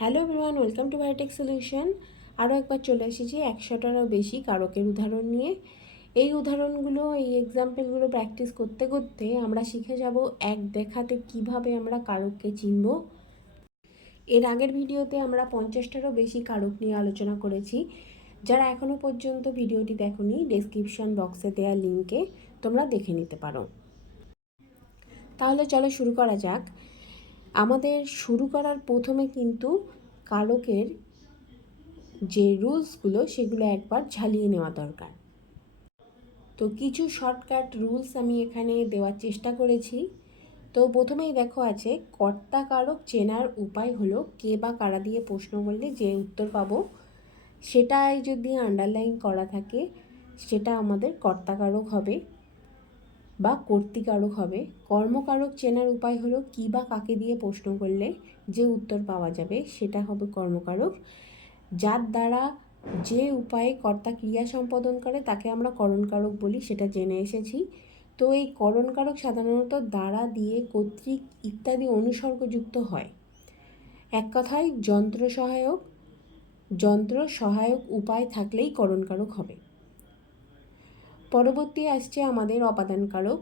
Hello everyone, welcome to biotech solution. আরও একবার চলে এসেছি একশোটারও বেশি কারকের উদাহরণ নিয়ে। এই উদাহরণগুলো, এই এক্সাম্পলগুলো প্র্যাকটিস করতে করতে আমরা শিখে যাব এক দেখাতে কীভাবে আমরা কারককে চিনব। এর আগের ভিডিওতে আমরা পঞ্চাশটারও বেশি কারক নিয়ে আলোচনা করেছি। যারা এখনও পর্যন্ত ভিডিওটি দেখোনি ডেসক্রিপশন বক্সে দেওয়া লিঙ্কে তোমরা দেখে নিতে পারো। তাহলে চলো শুরু করা যাক। আমাদের শুরু করার প্রথমে কিন্তু কারকের যে রুলসগুলো সেগুলো একবার ঝালিয়ে নেওয়া দরকার। তো কিছু শর্টকাট রুলস আমি এখানে দেওয়ার চেষ্টা করেছি। তো প্রথমেই দেখো আছে কর্তা কারক চেনার উপায় হলো কে বা কারা দিয়ে প্রশ্ন করলে যে উত্তর পাবো, সেটাই যদি আন্ডারলাইন করা থাকে, সেটা আমাদের কর্তাকারক হবে। বা কর্তিকারক হবে, কর্মকারক চেনার উপায় হলো কী বা কাকে দিয়ে প্রশ্ন করলে যে উত্তর পাওয়া যাবে সেটা হবে কর্মকারক। যার দ্বারা যে উপায়ে কর্তা ক্রিয়া সম্পাদন করে তাকে আমরা করণকারক বলি, সেটা জেনে এসেছি। তো এই করণকারক সাধারণত দ্বারা দিয়ে, কর্তৃক ইত্যাদি অনুসর্গযুক্ত হয়। এক কথায়, যন্ত্র সহায়ক যন্ত্র সহায়ক উপায় থাকলেই করণকারক হবে। পরবর্তী আসছে আমাদের অপাদান কারক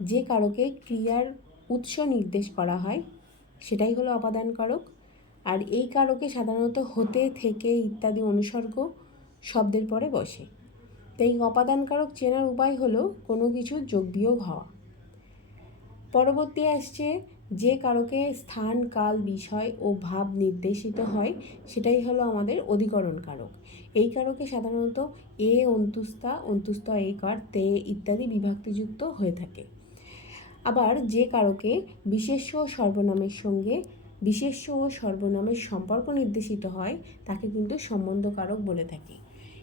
যে কারকে ক্রিয়ার উৎস নির্দেশ করা হয়, সেটাই হলো অপাদান কারক আর এই কারকে সাধারণত হতে, থেকে ইত্যাদি অনুসর্গ শব্দের পরে বসে। তাই অপাদান কারক চেনার উপায় হলো কোনো কিছু যোগ বিয়োগ হওয়া। পরবর্তী আসছে যে কারকে স্থান, কাল, বিষয় ও ভাব নির্দেশিত হয়, সেটাই হলো আমাদের অধিকরণ কারক। এই কারকে সাধারণত এ অন্তুস্তা অন্তুস্ত এ কার তে ইত্যাদি বিভক্তিযুক্ত হয়ে থাকে। আবার যে কারকে বিশেষ্য ও সর্বনামের সঙ্গে, বিশেষ্য ও সর্বনামের সম্পর্ক নির্দেশিত হয়, তাকে কিন্তু সম্বন্ধ কারক বলে থাকি।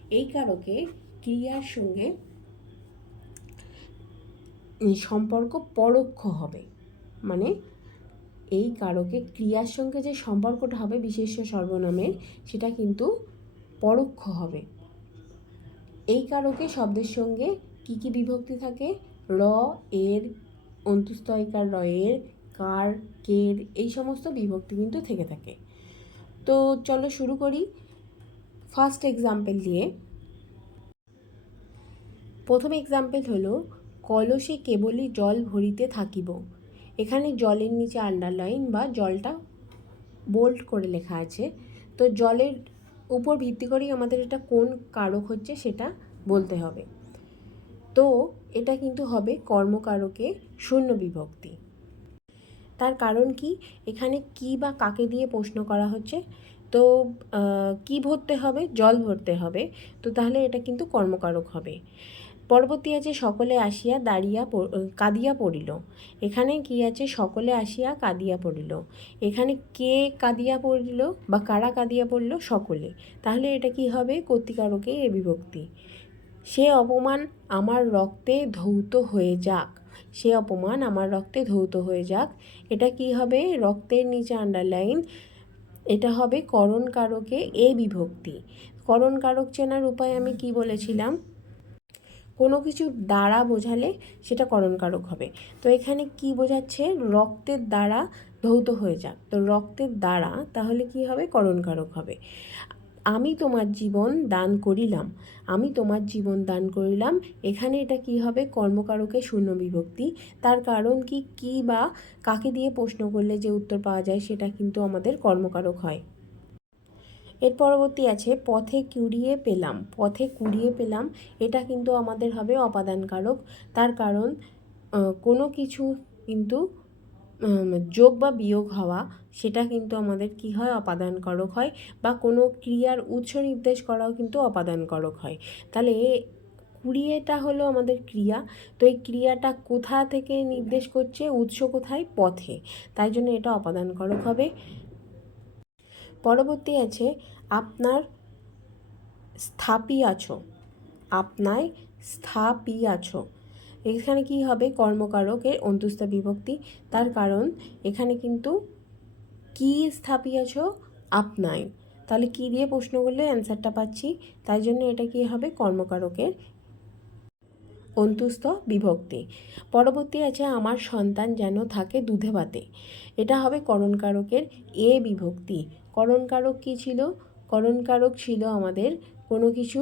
এই কারকে ক্রিয়ার সঙ্গে সম্পর্ক পরোক্ষ হবে মানে এই কারকে ক্রিয়ার সঙ্গে যে সম্পর্কটা হবে, বিশেষ্য সর্বনামের সেটা কিন্তু পরোক্ষ হবে। এই কারকে শব্দের সঙ্গে কি কি বিভক্তি থাকে? র, এর অন্তুস্তয়কার র এর কার, কের, এই সমস্ত বিভক্তি কিন্তু থেকে থাকে। তো চলো শুরু করি ফার্স্ট এক্সাম্পল দিয়ে। প্রথম এক্সাম্পল হলো, কলসে কেবলই জল ভরিতে থাকিব। এখানে জলের নিচে আন্ডারলাইন বা জলটা বোল্ড করে লেখা আছে। তো জলের উপর ভিত্তি করেই আমাদের এটা কোন কারক হচ্ছে সেটা বলতে হবে। তো এটা কিন্তু হবে কর্মকারকে শূন্য বিভক্তি। তার কারণ কি? এখানে কি বা কাকে দিয়ে প্রশ্ন করা হচ্ছে? তো কি ভরতে হবে? জল ভরতে হবে। তো তাহলে এটা কিন্তু কর্মকারক হবে। পরবর্তী আছে, সকলে আসিয়া দাঁড়িয়া কাঁদিয়া পড়িল। এখানে কি আছে? সকলে আসিয়া কাঁদিয়া পড়িল। এখানে কে কাঁদিয়া পড়িল বা কারা কাঁদিয়া পড়ল? সকলে। তাহলে এটা কি হবে? কর্তিকারকে এ বিভক্তি। সে অপমান আমার রক্তে ধৌত হয়ে যাক। সে অপমান আমার রক্তে ধৌত হয়ে যাক। এটা কি হবে? রক্তের নিচে আন্ডারলাইন এটা হবে করণ কারকে এ বিভক্তি। করণ কারক চেনার উপায় আমি কি বলেছিলাম? কোনো কিছু দ্বারা বোঝালে সেটা করণকারক হবে। তো এখানে কি বোঝাচ্ছে? রক্তের দ্বারা ধৌত হয়ে যাক। তো রক্তের দ্বারা তাহলে কি হবে? করণকারক হবে। আমি তোমার জীবন দান করিলাম। আমি তোমার জীবন দান করিলাম। এখানে এটা কি হবে? কর্মকারকে শূন্য বিভক্তি। তার কারণ কি? কি বা কাকে দিয়ে প্রশ্ন করলে যে উত্তর পাওয়া যায় সেটা কিন্তু আমাদের কর্মকারক হয়। এর পরবর্তী আছে, পথে কুড়িয়ে পেলাম। পথে কুড়িয়ে পেলাম, এটা কিন্তু আমাদের হবে অপাদানকারক। তার কারণ কোনো কিছু কিন্তু যোগ বা বিয়োগ হওয়া, সেটা কিন্তু আমাদের কি হয়? অপাদানকারক হয় বা কোনো ক্রিয়ার উৎস নির্দেশ করাও কিন্তু অপাদানকারক হয়। তাহলে, কুড়িয়েটা হলো আমাদের ক্রিয়া। তো এই ক্রিয়াটা কোথা থেকে নির্দেশ করছে? উৎস কোথায়? পথে। তাই জন্য এটা অপাদানকারক হবে। পরবর্তী আছে, আপনার স্থাপি আছো আপনায় স্থাপি আছো এখানে কি হবে? কর্মকারকের অন্তুস্তা বিভক্তি। তার কারণ, এখানে কিন্তু কি স্থাপি আছো আপনায় তাহলে কি দিয়ে প্রশ্ন করলে? অ্যান্সারটা পাচ্ছি। তাই জন্য এটা কি হবে? কর্মকারকের অন্তুস্থ বিভক্তি। পরবর্তী আছে, আমার সন্তান যেন থাকে দুধে ভাতে। এটা হবে করণকারকের এ বিভক্তি। করণকারক কী ছিল? করণকারক ছিল আমাদের কোনো কিছু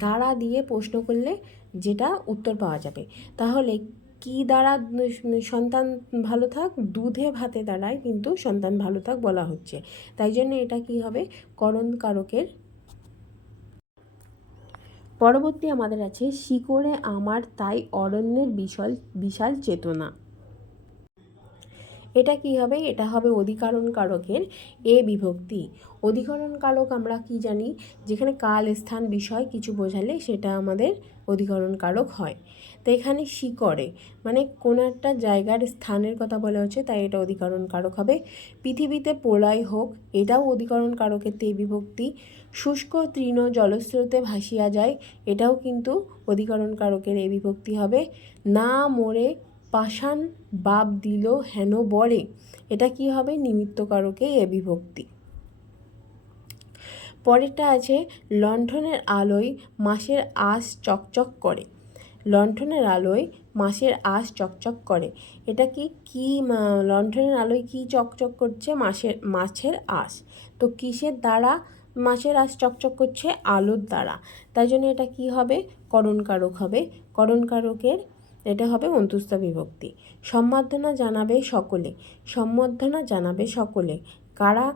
দ্বারা দিয়ে প্রশ্ন করলে যেটা উত্তর পাওয়া যাবে। তাহলে কি দ্বারা সন্তান ভালো থাক? দুধে ভাতে দ্বারাই কিন্তু সন্তান ভালো থাক বলা হচ্ছে। তাই জন্য এটা কি হবে? করণ কারকের পরবর্তী আমাদের আছে, শিকড়ে আমার তাই অরণ্যের বিশাল বিশাল চেতনা। এটা কি হবে? এটা হবে অধিকরণ কারকের এ বিভক্তি। অধিকরণ কারক আমরা কি জানি? যেখানে কাল স্থান বিষয় কিছু বোঝালে সেটা আমাদের অধিকরণ কারক হয়। তো এখানে শিকড়ে মানে কোনো একটা জায়গার স্থানের কথা বলা হচ্ছে, তাই এটা অধিকরণ কারক হবে। পৃথিবীতে প্রলয় হোক, এটাও অধিকরণ কারকের তে বিভক্তি। শুষ্ক তৃণ জলস্রোতে ভাসিয়া যায়, এটাও কিন্তু অধিকরণ কারকের এ বিভক্তি হবে। না মরে পাষাণ বাপ দিল হেন বরে, এটা কি হবে নিমিত্তকারকে এ বিভক্তি? পরেরটা আছে, লণ্ঠনের আলোয় মাসের আঁশ চকচক করে। লণ্ঠনের আলোয় মাসের আঁশ চকচক করে। এটা কি কি লণ্ঠনের আলোয় কি চকচক করছে মাসের, মাছের আঁশ? তো কিসের দ্বারা মাছের আঁশ চকচক করছে? আলোর দ্বারা। তাই জন্য এটা কি হবে? করণকারক হবে। করণকারকের এটা হবে অন্তুস্ত বিভক্তি। সম্বর্ধনা জানাবে সকলে। সম্বর্ধনা জানাবে সকলে। কারা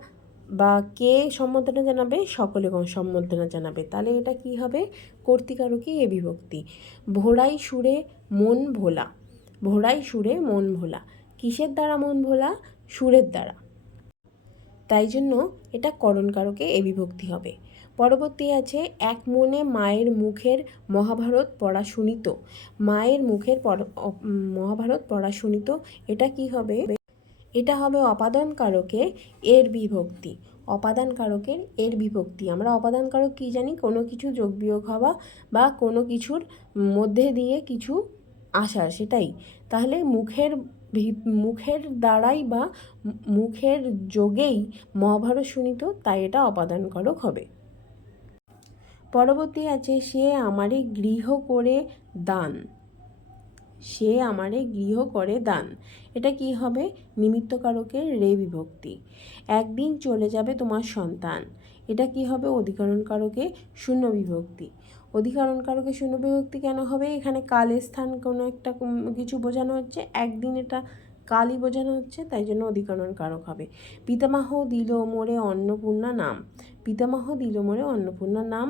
বা কে সম্বর্ধনা জানাবে? সকলে সম্বর্ধনা জানাবে। তাহলে এটা কি হবে? কর্তিকারকই এ বিভক্তি। ভোরাই সুরে মন ভোলা। ভোরাই সুরে মন ভোলা। কিসের দ্বারা মন ভোলা? সুরের দ্বারা। তাই জন্য এটা করণকারকে এ বিভক্তি হবে। পরবর্তী আছে, এক মনে মায়ের মুখের মহাভারত পড়া শুনিত। মায়ের মুখের মহাভারত পড়া শুনিত। এটা কি হবে? এটা হবে অপাদান কারকে এর বিভক্তি। অপাদান কারকের এর বিভক্তি। আমরা অপাদান কারক কী জানি? কোনো কিছু যোগ বিয়োগ হওয়া বা কোনো কিছুর মধ্যে দিয়ে কিছু আসা সেটাই। তাহলে মুখের মুখের দ্বারাই বা মুখের যোগেই মহাভারত শুনিত, তাই এটা অপাদান কারক হবে। পরবর্তী আছে, সে আমারে গৃহ করে দান। সে আমারে গৃহ করে দান। এটা কি হবে? নিমিত্তকারকের রে বিভক্তি। একদিন চলে যাবে তোমার সন্তান। এটা কি হবে? অধিকরণ কারকে শূন্য বিভক্তি। অধিকরণ কারকে শূন্য বিভক্তি কেন হবে? এখানে কালের স্থান কোনো একটা কিছু বোঝানো হচ্ছে। একদিন এটা কালই বোঝানো হচ্ছে, তাই জন্য অধিকরণ কারক হবে। পিতামহ দিল মোরে অন্নপূর্ণা নাম। পিতামহ দিল মোরে অন্নপূর্ণা নাম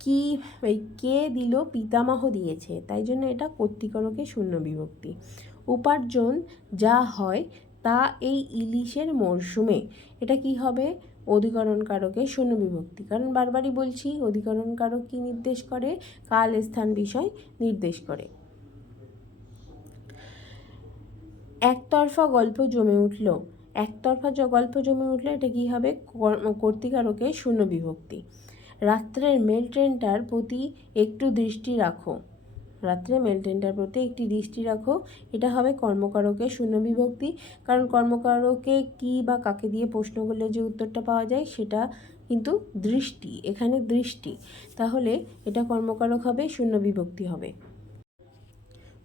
কি, এই কে দিল পিতামহ দিয়েছে, তাই জন্য এটা কর্তিকরকে শূন্য বিভক্তি। উপার্জন যা হয় তা এই ইলিশের মরশুমে, এটা কি হবে? অধিকরণ কারকে শূন্য বিভক্তি। কারণ বারবারই বলছি অধিকরণ কারক কি নির্দেশ করে? কাল স্থান বিষয় নির্দেশ করে। একতরফা গল্প জমে উঠল। একতরফা গল্প জমে উঠলে এটা কি হবে? কর- কর্তিকারকে শূন্য বিভক্তি। রাত্রের মেল ট্রেনটার প্রতি একটু দৃষ্টি রাখো। রাত্রে মেল ট্রেনটার প্রতি একটি দৃষ্টি রাখো। এটা হবে কর্মকারকের শূন্য বিভক্তি। কারণ কর্মকারকে কি বা কাকে দিয়ে প্রশ্ন করলে যে উত্তরটা পাওয়া যায়, সেটা কিন্তু দৃষ্টি, এখানে দৃষ্টি। তাহলে এটা কর্মকারক হবে, শূন্য বিভক্তি হবে।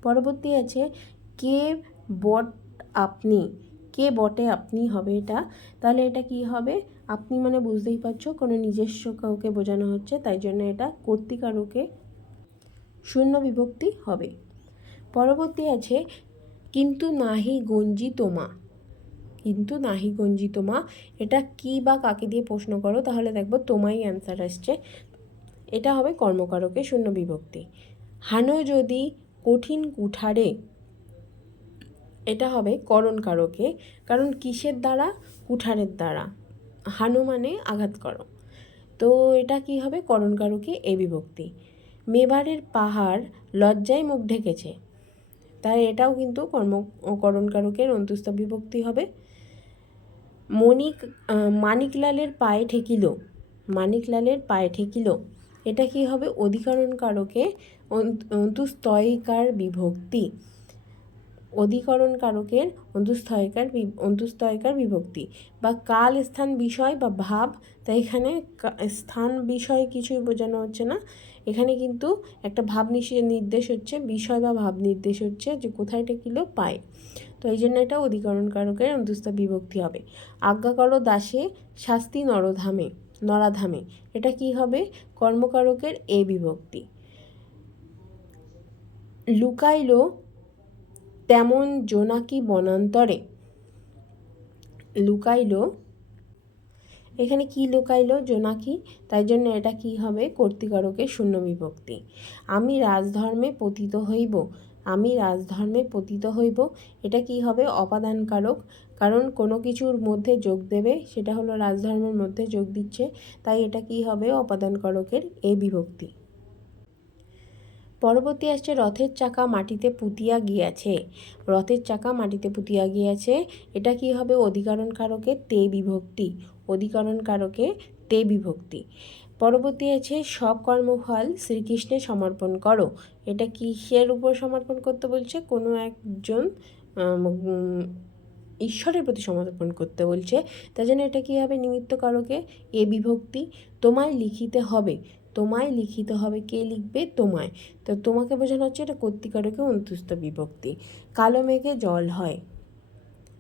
পরবর্তী আছে, কে বট আপনি? কে বটে আপনি হবে এটা? তাহলে এটা কি হবে? আপনি মানে বুঝতেই পারছ, কোনো নিজস্ব কাউকে বোঝানো হচ্ছে, তাই জন্য এটা কর্তিকারকে শূন্য বিভক্তি হবে। পরবর্তী আছে, কিন্তু নাহি গঞ্জি তোমা। কিন্তু নাহি গঞ্জি তোমা, এটা কি বা কাকে দিয়ে প্রশ্ন করো? তাহলে দেখব তোমাই অ্যান্সার আসছে। এটা হবে কর্মকারকে শূন্য বিভক্তি। হানো যদি কঠিন কুঠারে এটা হবে করণ কারকে, কারণ কিসের দ্বারা? কুঠারের দ্বারা। হানো মানে আঘাত করো। তো এটা কি হবে? করণ কারকে এ বিভক্তি। মেবারের পাহাড় লজ্জায় মুখ ঢেকেছে। তাই এটাও কিন্তু কর্ম, করণ কারকের অন্তুস্ত বিভক্তি হবে। মণিক মানিকলালের পায়ে ঠেকিল। মানিকলালের পায়ে ঠেকিল। এটা কি হবে? অধিকরণ কারকে অন্ত- অন্তুস্তয়িকার বিভক্তি। অধিকরণ কারকের অন্তুস্থয়কার অন্তুস্থয়কার বিভক্তি বা কাল স্থান বিষয় বা ভাব, তাই এখানে স্থান বিষয় কিছুই বোঝানো হচ্ছে না। এখানে কিন্তু একটা ভাব নির্দেশ হচ্ছে, বিষয় বা ভাব নির্দেশ হচ্ছে যে কোথায় টেকিল পায়। তো এই জন্য এটা অধিকরণ কারকের অন্তস্থ বিভক্তি হবে। আজ্ঞা করো দাসে শাস্তি নরধামে, নরাধামে, এটা কি হবে? কর্মকারকের এ বিভক্তি। লুকাইলো তেমন জোনাকি বনান্তরে লুকাইলো। এখানে কি লুকাইলো জোনাকি? তাই জন্য এটা কি হবে? কর্তিকারকের শূন্য বিভক্তি। আমি রাজধর্মে পতিত হইব। আমি রাজধর্মে পতিত হইব। এটা কি হবে? অপাদানকারক। কারণ কোনো কিছুর মধ্যে যোগ দেবে, সেটা হলো রাজধর্মের মধ্যে যোগ দিচ্ছে। তাই এটা কি হবে? অপাদানকারকের এ বিভক্তি। পরবর্তী আসছে রথের চাকা মাটিতে পুতিয়া গিয়াছে। রথের চাকা মাটিতে পুতিয়া গিয়াছে, এটা কি হবে? অধিকরণ কারকে তে বিভক্তি অধিকরণ কারকে তে বিভক্তি। পরবর্তী আছে সব কর্মফল শ্রীকৃষ্ণে সমর্পণ করো। এটা কিসের উপর সমর্পণ করতে বলছে? কোনো একজন ঈশ্বরের প্রতি সমর্পণ করতে বলছে। তার জন্য এটা কী হবে? নিমিত্ত কারকে এ বিভক্তি। তোমায় লিখিতে হবে। তোমায় লিখিতে হবে, কে লিখবে? তোমায়। তো তোমাকে বোঝানো হচ্ছে এটা কর্তিকারকে অন্তুস্ত বিভক্তি। কালো মেঘে জল হয়।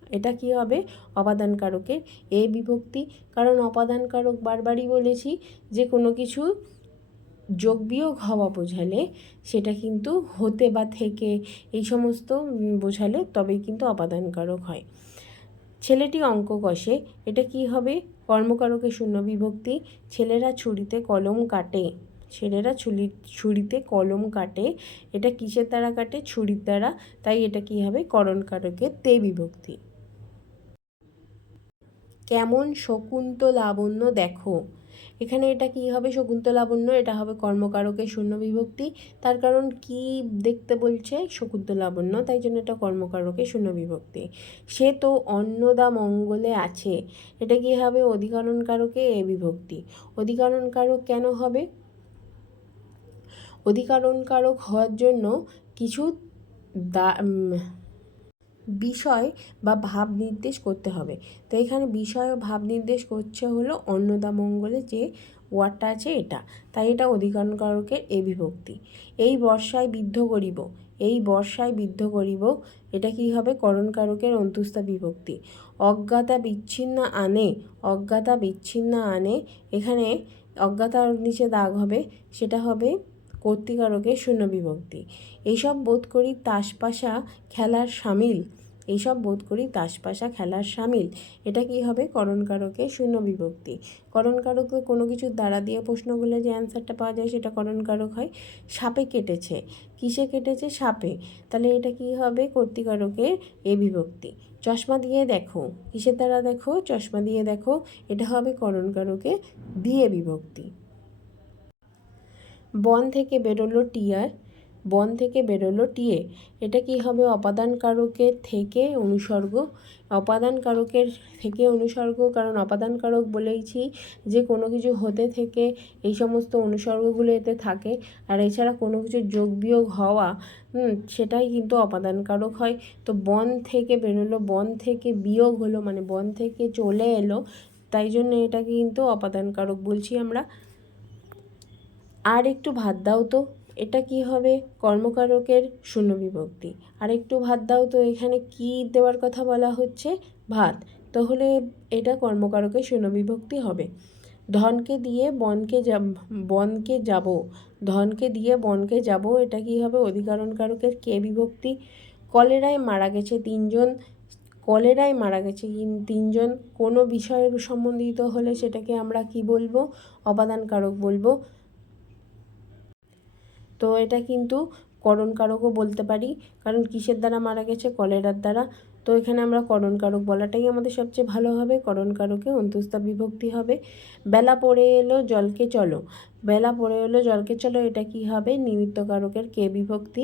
এটা কি হবে? অপাদান কারকের এ বিভক্তি। কারণ অপাদান কারক বারবারই বলেছি যে কোনো কিছু যোগ বিয়োগ হওয়া বোঝালে সেটা কিন্তু হতে বা থেকে এই সমস্ত বোঝালে তবেই কিন্তু অপাদান কারক হয়। ছেলেটি অঙ্ক কষে। এটা কি হবে? কর্মকারকের শূন্য বিভক্তি, ছেলেরা ছুরিতে কলম কাটে। ছেলেরা ছুরি ছুরিতে কলম কাটে। এটা কিসের দ্বারা কাটে? ছুরির দ্বারা। তাই এটা কী হবে? করণকারকের তে বিভক্তি। কেমন শকুন্ত লাবণ্য দেখো। এখানে এটা কি হবে? শকুন্ত লাবণ্য এটা হবে কর্মকারকের শূন্য বিভক্তি। তার কারণ কি দেখতে বলছে? শকুন্ত লাবণ্য তাই জন্য এটা কর্মকারকের শূন্য বিভক্তি। সে তো অন্নদা মঙ্গলে আছে। এটা কি হবে? অধিকরণ কারকে এ বিভক্তি। অধিকরণ কারক কেন হবে? অধিকরণ কারক হওয়ার জন্য কিছু দা বিষয় বা ভাব নির্দেশ করতে হবে। তো এখানে বিষয় ও ভাব নির্দেশ করছে হলো অন্নদামঙ্গলে যে ওয়ার্ডটা আছে এটা। তাই এটা অধিকরণকারকের এ বিভক্তি। এই বর্ষায় বিদ্ধ করিব। এই বর্ষায় বিদ্ধ করিব। এটা কি হবে? করণকারকের অন্তুস্তা বিভক্তি। অজ্ঞাতা বিচ্ছিন্ন আনে, অজ্ঞাতা বিচ্ছিন্ন আনে, এখানে অজ্ঞাতার নিচে দাগ হবে। সেটা হবে কর্তিকারকের শূন্য বিভক্তি। এইসব বোধ করি তাসপাশা খেলার সামিল। এইসব বোধ করি তাসপাশা খেলার সামিল। এটা কি হবে? করণকারকে শূন্য বিভক্তি। করণকারকে কোনো কিছুর দ্বারা দিয়ে প্রশ্নগুলো যে অ্যান্সারটা পাওয়া যায় সেটা করণকারক হয়। সাপে কেটেছে। কিসে কেটেছে? সাপে। তাহলে এটা কি হবে? কর্তিকারকের এ বিভক্তি। চশমা দিয়ে দেখো। কিসের দ্বারা দেখো? চশমা দিয়ে দেখো। এটা হবে করণকারকে দিয়ে বিভক্তি। বন থেকে বেরোলো টিয়ার বন থেকে বেরোলো টিয়ে। এটা কি হবে অপাদান কারকের থেকে অনুসর্গ? অপাদান কারকের থেকে অনুসর্গ, কারণ অপাদান কারক বলেইছি যে কোনো কিছু হতে থেকে এই সমস্ত অনুসর্গগুলো এতে থাকে। আর এছাড়া কোনো কিছু যোগ বিয়োগ হওয়া সেটাই কিন্তু অপাদান কারক হয়। তো বন থেকে বেরোলো, বন থেকে বিয়োগ হলো মানে বন থেকে চলে এলো, তাই জন্য এটাকে কিন্তু অপাদান কারক বলছি আমরা। আর একটু ভাত দাও তো। এটা কি হবে? কর্মকারকের শূন্য বিভক্তি। আর একটু ভাত দাও তো, এখানে কি দেওয়ার কথা বলা হচ্ছে? ভাত। তাহলে এটা কর্মকারকের শূন্য বিভক্তি হবে। ধনকে দিয়ে বনকে বনকে যাব। ধনকে দিয়ে বনকে যাব, এটা কি হবে? অধিকরণ কারকের কে বিভক্তি? কলেরায় মারা গেছে তিনজন। কলেরায় মারা গেছে তিনজন। কোনো বিষয়ের সম্বন্ধিত হলে সেটাকে আমরা কি বলব? অপাদান কারক বলব। তো এটা কিন্তু করণ কারকও বলতে পারি। কারণ কিসের দ্বারা মারা গেছে? কলেরার দ্বারা। তো এখানে আমরা করণ কারক বলাটাই আমাদের সবচেয়ে ভালো হবে। করণ কারকে অন্তুস্তা বিভক্তি হবে। বেলা পড়ে এলো, জলকে চলো। বেলা পড়ে এলো, জলকে চলো, এটা কি হবে? নিমিত্ত কারকের কে বিভক্তি?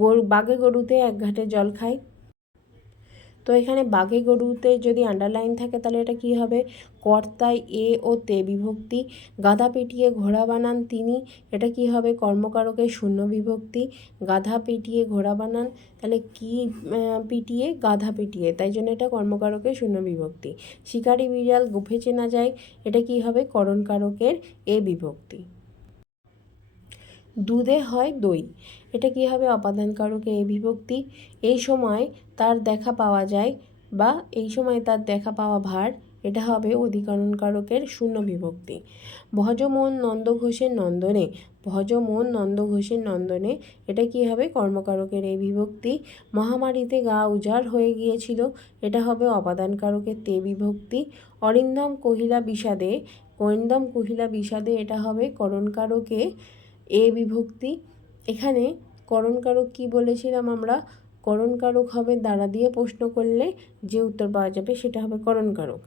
গরু বাঘে গরুতে এক ঘাটে জল খায়। তো এখানে বাঘে গরুতে যদি আন্ডারলাইন থাকে, তাহলে এটা কি হবে? কর্তায় এ ও তে বিভক্তি। গাধা পেটিয়ে ঘোড়া বানান তিনি, এটা কি হবে? কর্মকারকের শূন্য বিভক্তি। গাধা পেটিয়ে ঘোড়া বানান, তাহলে কি পিটিয়ে? গাধা পিটিয়ে, তাই জন্য এটা কর্মকারকের শূন্য বিভক্তি। শিকারি বিড়াল গুফে চেনা যায়, এটা কি হবে? করণকারকের এ বিভক্তি। দুধে হয় দই। এটা কী হবে? অপাদান কারকে এ বিভক্তি। এই সময় তার দেখা পাওয়া যায় বা এই সময় তার দেখা পাওয়া ভার, এটা হবে অধিকরণ কারকের শূন্য বিভক্তি। ভজমোহন নন্দ ঘোষের নন্দনে, ভজমোহন নন্দ ঘোষের নন্দনে এটা কি হবে? কর্মকারকের এই বিভক্তি। মহামারীতে গা উজাড় হয়ে গিয়েছিল, এটা হবে অপাদান কারকের তে বিভক্তি। অরিন্দম কহিলা বিষাদে, অরিন্দম কহিলা বিষাদে এটা হবে করণকারকে এ বিভক্তি। এখানে করণকারক কি বলেছিলাম আমরা? করণকারক হবে দ্বারা দিয়ে প্রশ্ন করলে যে উত্তর পাওয়া যাবে সেটা হবে করণকারক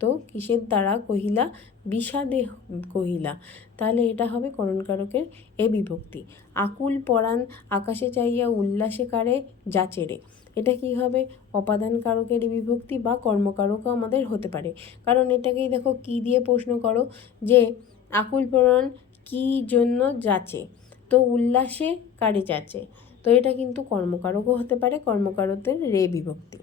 তো কিসের দ্বারা কহিলা? বিষাদে কহিলা। তাহলে এটা হবে করণকারকের এ বিভক্তি। আকুল পরাণ আকাশে চাইয়া উল্লাসে কারে যাচেরে এটা কি হবে? অপাদান কারকের বিভক্তি বা কর্মকারকও আমাদের হতে পারে। কারণ এটাকেই দেখো কি দিয়ে প্রশ্ন করো? যে আকুল পরাণ কী জন্য যাচে? তো উল্লাসে কারে যাচে তো এটা কিন্তু কর্মকারকও হতে পারে কর্মকারকের রে বিভক্তি।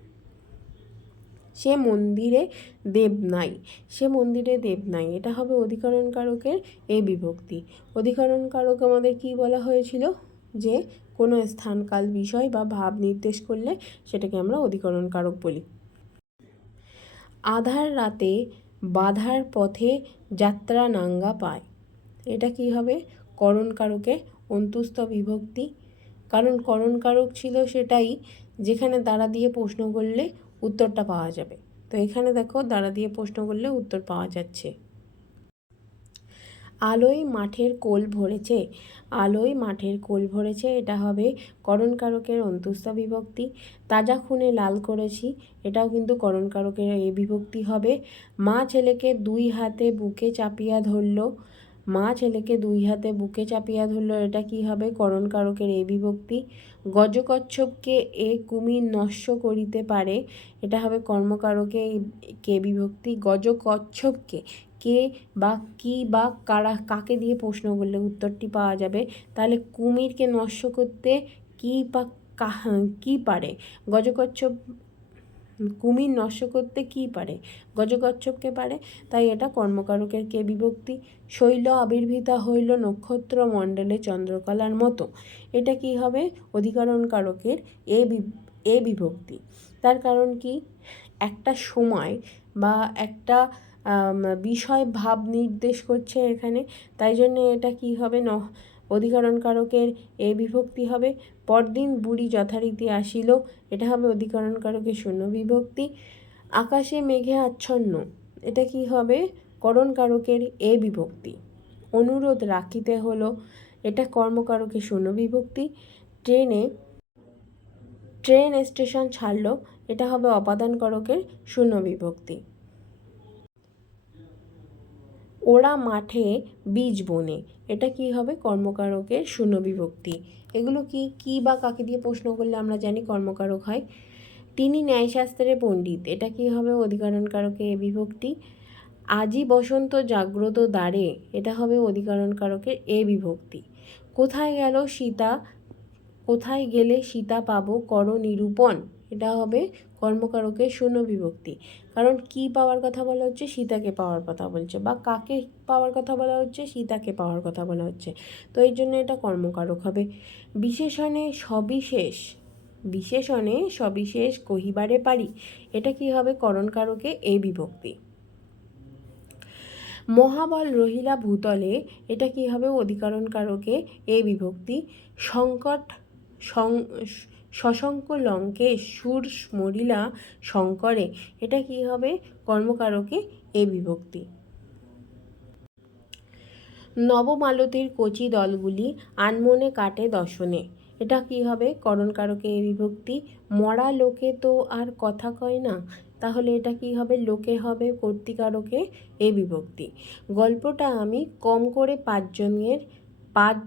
সে মন্দিরে দেব নাই, সে মন্দিরে দেব নাই, এটা হবে অধিকরণ কারকের এ বিভক্তি। অধিকরণ কারক আমাদের কি বলা হয়েছিল? যে কোনো স্থানকাল বিষয় বা ভাব নির্দেশ করলে সেটাকে আমরা অধিকরণ কারক বলি। আধার রাতে বাধার পথে যাত্রা নাঙ্গা পায়। এটা কি হবে? করণ কারকে অন্তুস্থ বিভক্তি। কারণ করণকারক ছিল সেটাই যেখানে দ্বারা দিয়ে প্রশ্ন করলে উত্তরটা পাওয়া যাবে। তো এখানে দেখো, দ্বারা দিয়ে প্রশ্ন করলে উত্তর পাওয়া যাচ্ছে। আলোয় মাঠের কোল ভরেছে। আলোয় মাঠের কোল ভরেছে, এটা হবে করণকারকের অন্তুস্থ বিভক্তি। তাজা খুনে লাল করেছি, এটাও কিন্তু করণ কারকের এ বিভক্তি হবে। মা ছেলেকে দুই হাতে বুকে চাপিয়া ধরল মা ছেলেকে দুই হাতে বুকে চাপিয়া ধরল, এটা কি হবে? করণ কারকের এ বিভক্তি। গজকচ্ছপকে এ কুমির নস্য করিতে পারে। এটা হবে কর্মকারকে কে বিভক্তি? গজকচ্ছপকে কে বা কি বা কারা, কাকে দিয়ে প্রশ্ন করলে উত্তরটি পাওয়া যাবে? তাহলে কুমিরকে নস্য করতে কি বা কি পারে? গজকচ্ছপ কুমির নস্য করতে কি পারে? গজকচ্ছপকে পারে? তাই এটা কর্মকারকের কে বিভক্তি? শৈল আবির্ভূতা হইল নক্ষত্র মণ্ডলে চন্দ্রকলার মতো। এটা কি হবে? অধিকরণ কারকের এ এ বিভক্তি। তার কারণ কি? একটা সময় বা একটা বিষয় ভাব নির্দেশ করছে এখানে। তাই জন্য এটা কি হবে? ন অধিকরণ কারকের এ বিভক্তি হবে। পরদিন বুড়ি যথারীতি আসিল। এটা হবে অধিকরণ কারকের শূন্য বিভক্তি। আকাশে মেঘে আচ্ছন্ন। এটা কি হবে? করণ কারকের এ বিভক্তি। অনুরোধ রাখিতে হলো, এটা কর্মকারকের শূন্য বিভক্তি। ট্রেনে, ট্রেন স্টেশন ছাড়লো, এটা হবে অপাদান করকের শূন্য বিভক্তি। ওরা মাঠে বীজ বনে। এটা কি হবে? কর্মকারকের শূন্য বিভক্তি। এগুলো কি কি বা কাকে দিয়ে প্রশ্ন করলে আমরা জানি কর্মকারক হয়। তিনি ন্যায়শাস্ত্রে পণ্ডিত। এটা কি হবে অধিকারণকারকে বিভক্তি? আজি বসন্ত জাগ্রত দ্বারে, এটা হবে অধিকরণকারকের এ বিভক্তি। কোথায় গেল সীতা? কোথায় গেলে সীতা পাবো কর নিরূপণ এটা হবে কর্মকারকের শূন্য বিভক্তি কারণ কি পাওয়ার কথা বলা হচ্ছে? সীতাকে পাওয়ার কথা বলছে। বা কাকে পাওয়ার কথা বলা হচ্ছে? সীতাকে পাওয়ার কথা বলা হচ্ছে। তো এই জন্য এটা কর্মকারক হবে। বিশেষণে সবিশেষ বিশেষণে সবিশেষ কহিবারে পারি, এটা কি হবে? করণকারকে এই বিভক্তি। মহাবল রহিলা ভূতলে, এটা কি হবে? অধিকরণ কারকে এ বিভক্তি। সংকট শশঙ্ক লঙ্কে সুর মরিলা শঙ্করে, এটা কি হবে? কর্মকারকে এ বিভক্তি। নবমালতীর কচি দলগুলি আনমনে কাটে দশনে, এটা কি হবে? করণকারকে এ বিভক্তি। মরা লোকে তো আর কথা কয় না, তাহলে এটা কি হবে? লোকে হবে কর্তিকারকে এ বিভক্তি। গল্পটা আমি কম করে পাঁচজনের, পাঁচ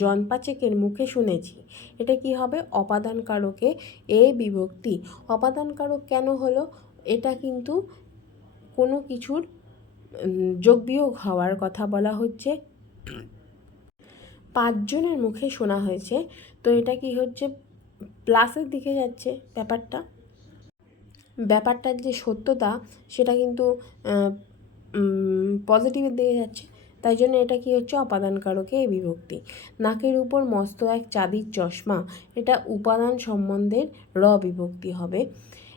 জন পাচেকের মুখে শুনেছি। এটা কি হবে? অপাদান কারকে এ বিভক্তি। অপাদান কারক কেন হলো? এটা কিন্তু কোনো কিছুর যোগ বিয়োগ হওয়ার কথা বলা হচ্ছে। পাঁচজনের মুখে শোনা হয়েছে। তো এটা কি হচ্ছে? প্লাসের দিকে যাচ্ছে ব্যাপারটা। ব্যাপারটার যে সত্যতা, সেটা কিন্তু পজিটিভের দিকে যাচ্ছে। তাই জন্য এটা কি হচ্ছে? অপাদান কারকে বিভক্তি। নাকের উপর মস্ত এক চাঁদির চশমা, এটা উপাদান সম্বন্ধের র বিভক্তি হবে।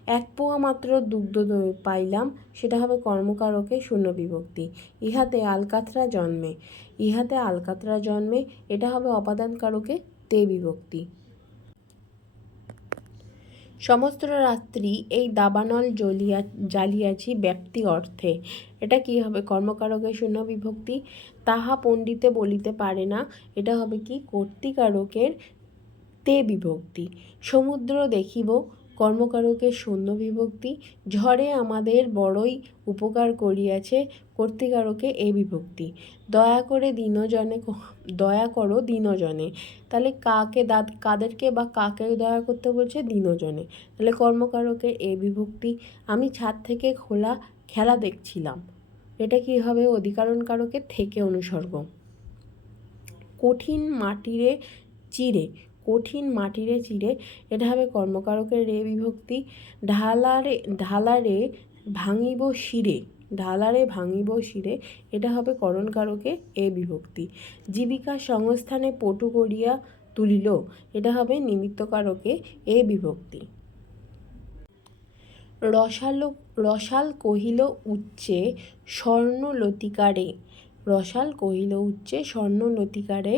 এক পোয়া মাত্র দুগ্ধ পাইলাম, সেটা হবে কর্মকারকে শূন্য বিভক্তি। ইহাতে আলকাতরা জন্মে। ইহাতে আলকাতরা জন্মে, এটা হবে অপাদান কারকে তে বিভক্তি। সমস্ত রাত্রি এই দাবানল জ্বলিয়া, জ্বালিয়াছি ব্যক্তি অর্থে। এটা কি হবে? কর্মকারকের শূন্য বিভক্তি? তাহা পণ্ডিতে বলিতে পারে না। এটা হবে কি? কর্তিকারকের তে বিভক্তি। সমুদ্র দেখিব কর্মকারকের শূন্য বিভক্তি, ঝড়ে আমাদের বড়ই উপকার করিয়াছে কর্তিকারকে এ বিভক্তি। দয়া করে দিনজনে দয়া করো দিনজনে। তাহলে কাকে দাদ, কাদেরকে বা কাকে দয়া করতে বলছে? দিনজনে। তাহলে কর্মকারকে এ বিভক্তি। আমি ছাদ থেকে খোলা খেলা দেখছিলাম। এটা কি হবে? অধিকারণ কারকের থেকে অনুসর্গ। কঠিন মাটিরে চিরে কঠিন মাটিরে চিরে এটা হবে কর্মকারকের রে বিভক্তি। ঢালারে ঢালারে ভাঙিব শিরে, ঢালারে ভাঙিব শিরে এটা হবে করণকারকে এ বিভক্তি। জীবিকা সংস্থানে পটু করিয়া তুলিল এটা হবে নিমিত্তকারকে এ বিভক্তি। রসালো, রসাল কহিল উচ্চে স্বর্ণলতিকারে, রসাল কহিল উচ্চে স্বর্ণলতিকারে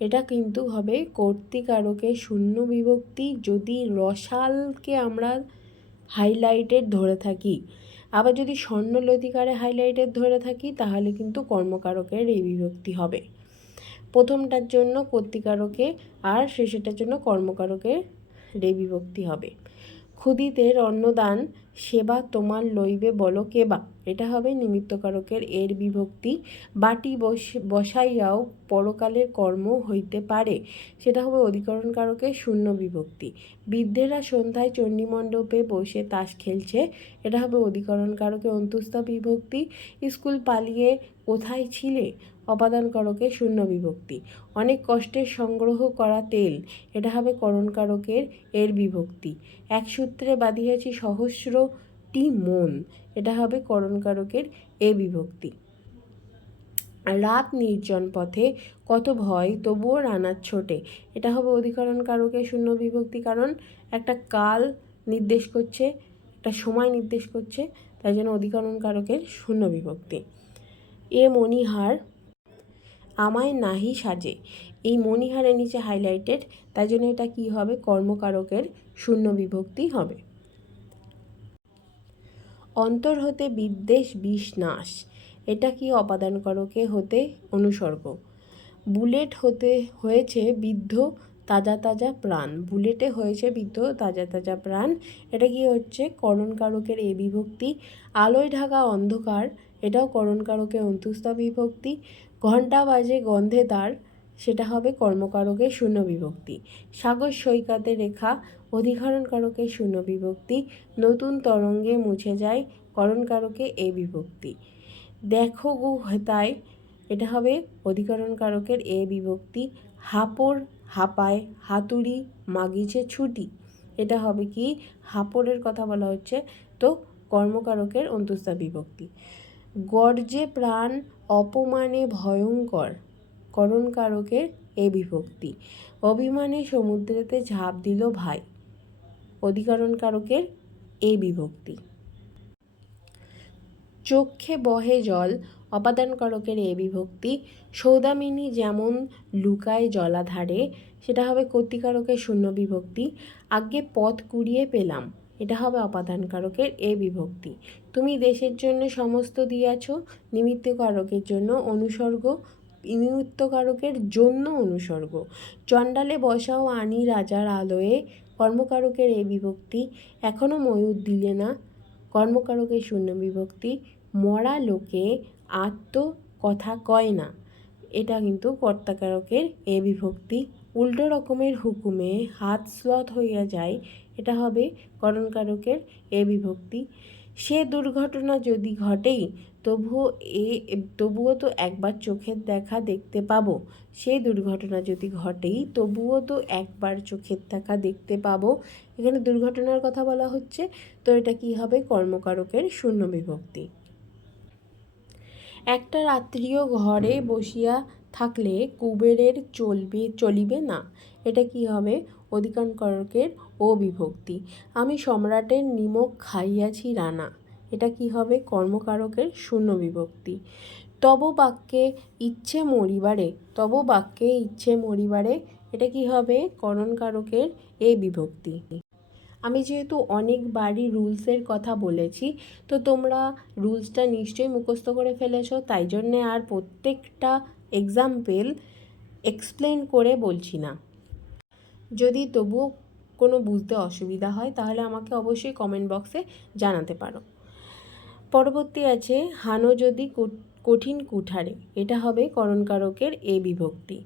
এটা কিন্তু হবে কর্তিকারকে শূন্য বিভক্তি যদি রসালকে আমরা হাইলাইটেড ধরে থাকি। আবার যদি স্বর্ণলতিকারে হাইলাইটেড ধরে থাকি, তাহলে কিন্তু কর্মকারকের এই বিভক্তি হবে। প্রথমটার জন্য কর্তিকারকে আর শেষেরটার জন্য কর্মকারকের রে বিভক্তি হবে। ক্ষুদিতের অন্নদান সেবা তোমার লইবে, বলো কেবা এটা হবে নিমিত্তকারকের এর বিভক্তি। বাটি বস, বসাইয়াও পরকালের কর্ম হইতে পারে। সেটা হবে অধিকরণ কারকের শূন্য বিভক্তি। বৃদ্ধেরা সন্ধ্যায় চণ্ডীমণ্ডপে বসে তাস খেলছে। এটা হবে অধিকরণ কারকে অন্তুস্তা বিভক্তি। স্কুল পালিয়ে কোথায় ছিলে? অপাদান করকে শূন্য বিভক্তি। অনেক কষ্টের সংগ্রহ করা তেল, এটা হবে করণকারকের এর বিভক্তি। এক সূত্রে বাঁধিয়াছি সহস্রটি মন, এটা হবে করণকারকের এ বিভক্তি। রাত নির্জন পথে কত ভয়, তবুও রানার ছোটে। এটা হবে অধিকরণ কারকের শূন্য বিভক্তি কারণ একটা কাল নির্দেশ করছে, একটা সময় নির্দেশ করছে, তাই জন্য অধিকরণ কারকের শূন্য বিভক্তি। এ মণিহার আমায় নাহি সাজে। এই মণিহারের নিচে হাইলাইটেড তাই জন্য এটা কি হবে? কর্মকারকের শূন্য বিভক্তি হবে। অন্তর হতে বিদ্বেষ, বিষ, নাশ। এটা কি অপাদান করকে হতে অনুসর্গ? বুলেট হতে হয়েছে বিদ্ধ, তাজা তাজা প্রাণ। বুলেটে হয়েছে বিদ্ধ, তাজা তাজা প্রাণ। এটা কি হচ্ছে? করণকারকের এ বিভক্তি। আলোয় ঢাকা অন্ধকার। এটাও করণকারকের অন্তুস্তা বিভক্তি। ঘণ্টা বাজে গন্ধে তার, সেটা হবে কর্মকারকের শূন্য বিভক্তি। সাগর সৈকতে রেখা অধিকরণ কারকে শূন্য বিভক্তি। নতুন তরঙ্গে মুছে যায় করণকারকে এ বিভক্তি। দেখো গো হেতায় এটা হবে অধিকরণ কারকের এ বিভক্তি। হাপড় হাপায়, হাতুড়ি, মাগিছে ছুটি। এটা হবে কি? হাপড়ের কথা বলা হচ্ছে। তো কর্মকারকের অন্তস্থা বিভক্তি। গর্জে প্রাণ, অপমানে ভয়ঙ্কর, করণকারকের এ বিভক্তি। অভিমানে সমুদ্রেতে ঝাঁপ দিল ভাই অধিকরণ কারকের এ বিভক্তি। চক্ষে বহে জল অপাদান করকের এ বিভক্তি। সৌদামিনী যেমন লুকায় জলাধারে, সেটা হবে কর্তিকারকের শূন্য বিভক্তি। আগে পথ কুড়িয়ে পেলাম এটা হবে অপাদান কারকের এ বিভক্তি। তুমি দেশের জন্য সমস্ত দিয়াছ নিমিত্ত কারকের জন্য অনুসর্গ নিমিত্ত কারকের জন্য অনুসর্গ। চণ্ডালে বসাও আনি রাজার আলোয়ে কর্মকারকের এ বিভক্তি এখনও ময়ূর দিলে না কর্মকারকের শূন্য বিভক্তি, মরা লোকে আত্ম কথা কয় না। এটা কিন্তু কর্তাকারকের এ বিভক্তি। উল্টো রকমের হুকুমে হাত স্লথ হইয়া যায় এটা হবে করণকারকের এ বিভক্তি। সে দুর্ঘটনা যদি ঘটেই, তবুও এ, তবুও তো একবার চোখের দেখা দেখতে পাবো। সেই দুর্ঘটনা যদি ঘটেই, তবুও তো একবার চোখের দেখা দেখতে পাবো। এখানে দুর্ঘটনার কথা বলা হচ্ছে, তো এটা কি হবে? কর্মকারকের শূন্য বিভক্তি। একটা রাত্রিও ঘরে বসিয়া থাকলে কুবেরের চলবে, চলিবে না। এটা কি হবে? অধিকরণকারকের ও বিভক্তি। আমি সম্রাটের নিমক খাইয়াছি, রানা। এটা কি হবে? কর্মকারকের শূন্য বিভক্তি। তব বাক্যে ইচ্ছে মরিবারে, তব বাক্যে ইচ্ছে মরিবারে এটা কি হবে? করণকারকের এ বিভক্তি। আমি যেহেতু অনেকবারই রুলসের কথা বলেছি, তো তোমরা রুলসটা নিশ্চয়ই মুখস্থ করে ফেলেছো, তাই জন্যে আর প্রত্যেকটা এক্সাম্পল এক্সপ্লেন করে বলছি না। যদি তবুও কোনো বুঝতে অসুবিধা হয়, তাহলে আমাকে অবশ্যই কমেন্ট বক্সে জানাতে পারো। পরবর্তী আছে, হানো যদি কঠিন কুঠারে, এটা হবে করণকারকের এ বিভক্তি।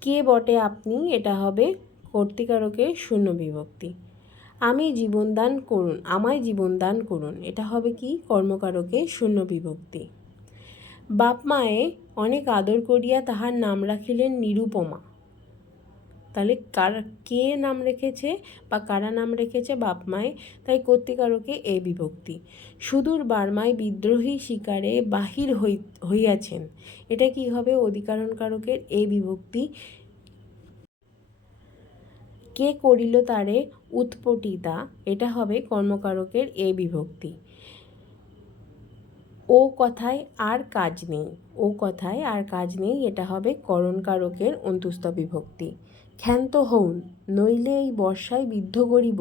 কে বটে আপনি, এটা হবে কর্তিকারকের শূন্য বিভক্তি। আমি জীবনদান করুন, আমায় জীবনদান করুন, এটা হবে কি? কর্মকারকের শূন্য বিভক্তি। বাপ মায়ে অনেক আদর করিয়া তাহার নাম রাখিলেন নিরুপমা। তাহলে কার, কে নাম রেখেছে বা কারা নাম রেখেছে বাপ মায়ে তাই কর্তিকারকে এ বিভক্তি। সুদূর বার্মায় বিদ্রোহী শিকারে বাহির হই, হইয়াছেন। এটা কি হবে অধিকরণকারকের এ বিভক্তি? কে করিল তারে উৎপটিতা? এটা হবে কর্মকারকের এ বিভক্তি। ও কথায় আর কাজ নেই। ও কথায় আর কাজ নেই। এটা হবে করণকারকের অন্তুস্থ বিভক্তি। ক্ষান্ত হউন নইলে এই বর্ষায় বিদ্ধ করিব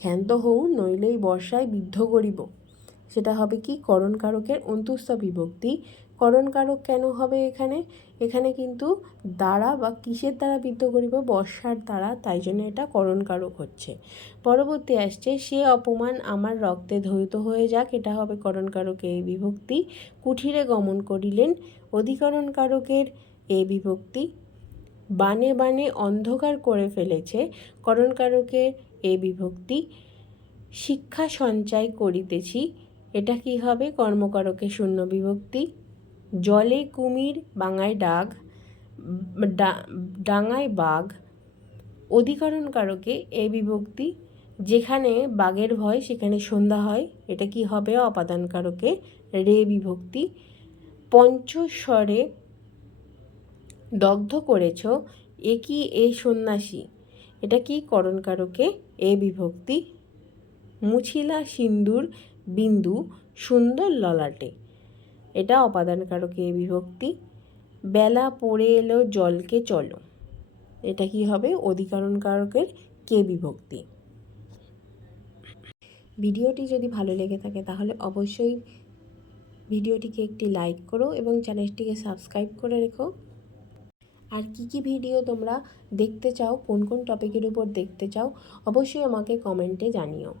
ক্ষান্ত হউন নইলে এই বর্ষায় বিদ্ধ করিব সেটা হবে কি? করণকারকের অন্তুস্থ বিভক্তি। করণকারক কেন হবে এখানে? এখানে কিন্তু দ্বারা বা কিসের দ্বারা বিদ্ধ করিব বর্ষার দ্বারা, তাই জন্য এটা করণকারক হচ্ছে। পরবর্তী আসছে, সে অপমান আমার রক্তে ধৌত হয়ে যাক, এটা হবে করণকারকে এই বিভক্তি। কুঠিরে গমন করিলেন অধিকরণকারকের এ বিভক্তি। বানে বানে অন্ধকার করে ফেলেছে করণকারকের এ বিভক্তি। শিক্ষা সঞ্চয় করিতেছি, এটা কি হবে কর্মকারকে শূন্য বিভক্তি? জলে কুমির বাঙায় ডাক ডা- ডাঙায় বাঘ অধিকরণ কারকে এ বিভক্তি। যেখানে বাঘের ভয়, সেখানে সন্ধ্যা হয়, এটা কি হবে অপাদান কারকে রে বিভক্তি। পঞ্চস্বরে দগ্ধ করেছ, এ কি এ সন্ন্যাসী? এটা কি করণকারকে এ বিভক্তি। মুছিলা সিন্দুর বিন্দু সুন্দর ললাটে। এটা অপাদানকারকে এ বিভক্তি। বেলা পড়ে এলো, জলকে চলো। এটা কি হবে? অধিকরণকারকের কে বিভক্তি? ভিডিওটি যদি ভালো লেগে থাকে, তাহলে অবশ্যই ভিডিওটিকে একটি লাইক করো এবং চ্যানেলটিকে সাবস্ক্রাইব করে রেখো। আর কি কি ভিডিও তোমরা দেখতে চাও, কোন কোন টপিকের উপর দেখতে চাও, অবশ্যই আমাকে কমেন্টে জানিও।